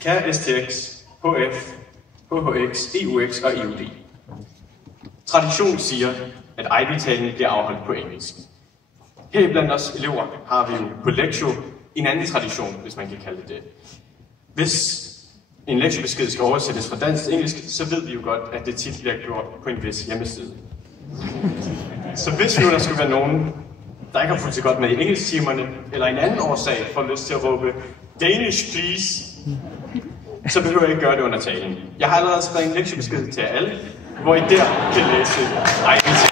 Kære STX, HF, HHX, EUX og EUD. Tradition siger, at IB-talen bliver afholdt på engelsk. Her blandt os elever har vi jo på lektio en anden tradition, hvis man kan kalde det det. Hvis en lektiebesked skal oversættes fra dansk til engelsk, så ved vi jo godt, at det tit bliver gjort på en vis hjemmeside. Så hvis nu der skulle være nogen, der ikke har fulgt så godt med i engelsktimerne, eller en anden årsag får lyst til at råbe Danish please, så behøver jeg ikke gøre det under talen. Jeg har allerede skrevet en lektiebesked til jer alle, hvor I der kan læse IB-talen.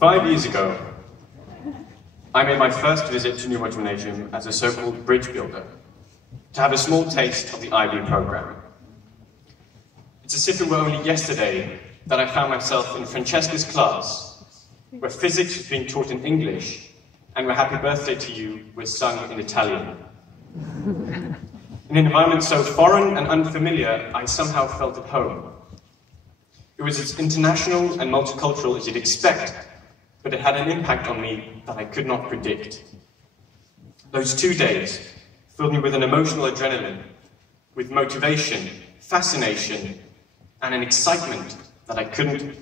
5 years ago, I made my first visit to Nyborg Gymnasium as a so-called bridge builder, to have a small taste of the IB program. It's as if it were only yesterday that I found myself in Francesca's class, where physics was being taught in English, and where Happy Birthday to You was sung in Italian. In an environment so foreign and unfamiliar, I somehow felt at home. It was as international and multicultural as you'd expect, but it had an impact on me that I could not predict. Those 2 days filled me with an emotional adrenaline, with motivation, fascination, and an excitement that I couldn't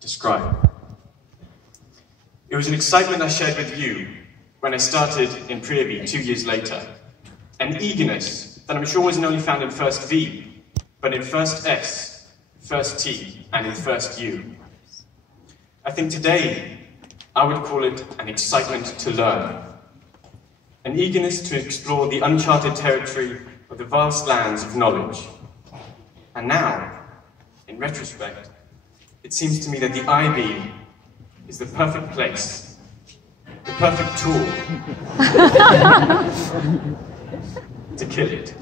describe. It was an excitement I shared with you when I started in Privy 2 years later. An eagerness that I'm sure wasn't only found in first V, but in first S, first T, and in first U. I think today, I would call it an excitement to learn. An eagerness to explore the uncharted territory of the vast lands of knowledge. And now, in retrospect, it seems to me that the IB is the perfect place, the perfect tool to kill it.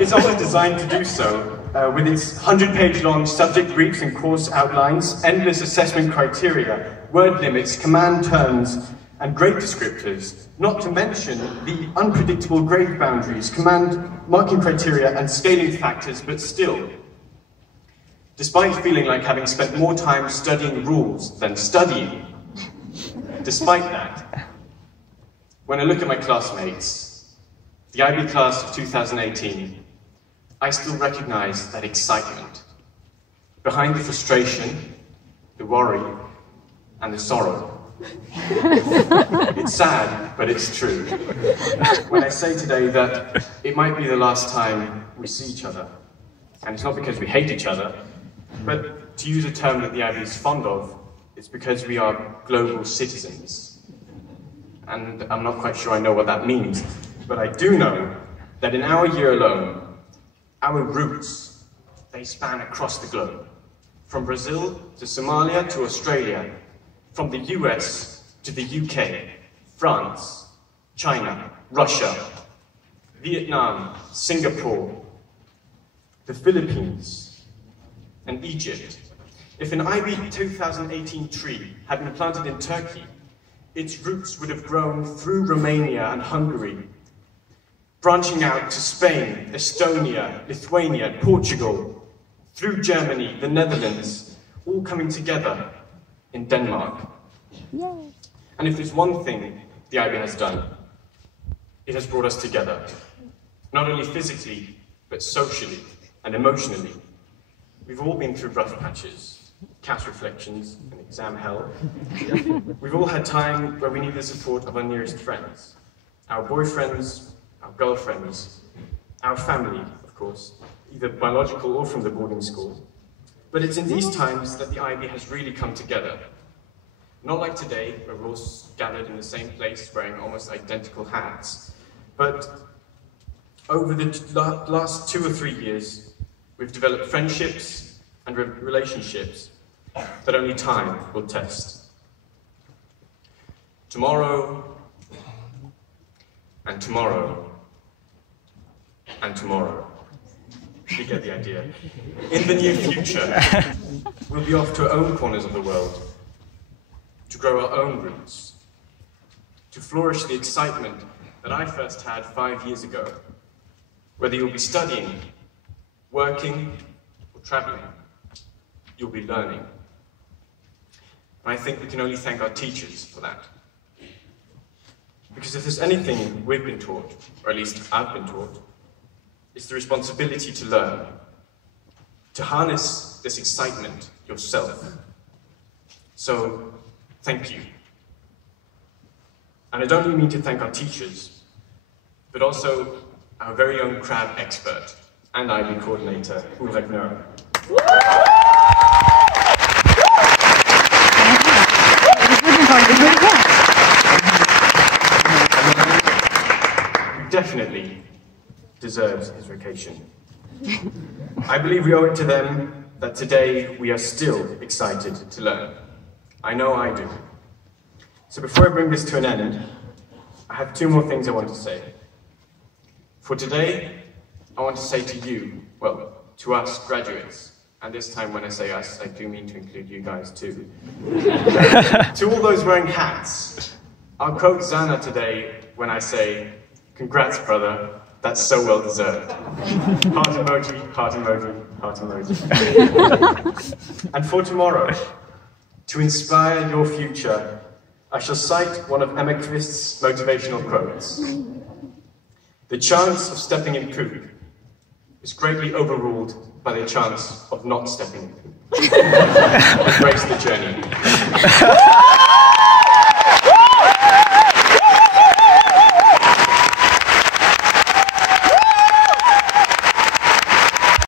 It's always designed to do so, with its 100-page-long subject briefs and course outlines, endless assessment criteria, word limits, command terms, and grade descriptors, not to mention the unpredictable grade boundaries, command marking criteria, and scaling factors, but still, despite feeling like having spent more time studying rules than studying, despite that, when I look at my classmates, the IB class of 2018, I still recognize that excitement. Behind the frustration, the worry, and the sorrow. It's sad, but it's true. When I say today that it might be the last time we see each other, and it's not because we hate each other, but to use a term that the IB is fond of, it's because we are global citizens. And I'm not quite sure I know what that means, but I do know that in our year alone, our roots, they span across the globe. From Brazil to Somalia to Australia, from the US to the UK, France, China, Russia, Vietnam, Singapore, the Philippines, and Egypt. If an IB 2018 tree had been planted in Turkey, its roots would have grown through Romania and Hungary, branching out to Spain, Estonia, Lithuania, Portugal, through Germany, the Netherlands, all coming together in Denmark. Yay. And if there's one thing the IB has done, it has brought us together, not only physically, but socially and emotionally. We've all been through rough patches, CAS reflections, and exam hell. We've all had time where we need the support of our nearest friends, our boyfriends, our girlfriends, our family, of course, either biological or from the boarding school. But it's in these times that the IB has really come together. Not like today, where we're all gathered in the same place wearing almost identical hats, but over the last 2 or 3 years, we've developed friendships and relationships that only time will test. Tomorrow, and tomorrow, and tomorrow. You get the idea. In the near future, we'll be off to our own corners of the world, to grow our own roots, to flourish the excitement that I first had 5 years ago. Whether you'll be studying, working or traveling, you'll be learning. And I think we can only thank our teachers for that. Because if there's anything we've been taught, or at least I've been taught, it's the responsibility to learn, to harness this excitement yourself. So, thank you. And I don't only mean to thank our teachers, but also our very own crab expert and IB coordinator, Ulrich Neuer. Who definitely deserves his vacation. I believe we owe it to them that today we are still excited to learn. I know I do. So before I bring this to an end, I have two more things I want to say. For today, I want to say to you, well, to us graduates, and this time when I say us, I do mean to include you guys too. To all those wearing hats, I'll quote Zana today when I say, "Congrats, brother, that's so well deserved." Heart emoji, heart emoji, heart emoji. And for tomorrow, to inspire your future, I shall cite one of Emma Quist's motivational quotes. "The chance of stepping in poop is greatly overruled by the chance of not stepping in poop." Embrace the journey.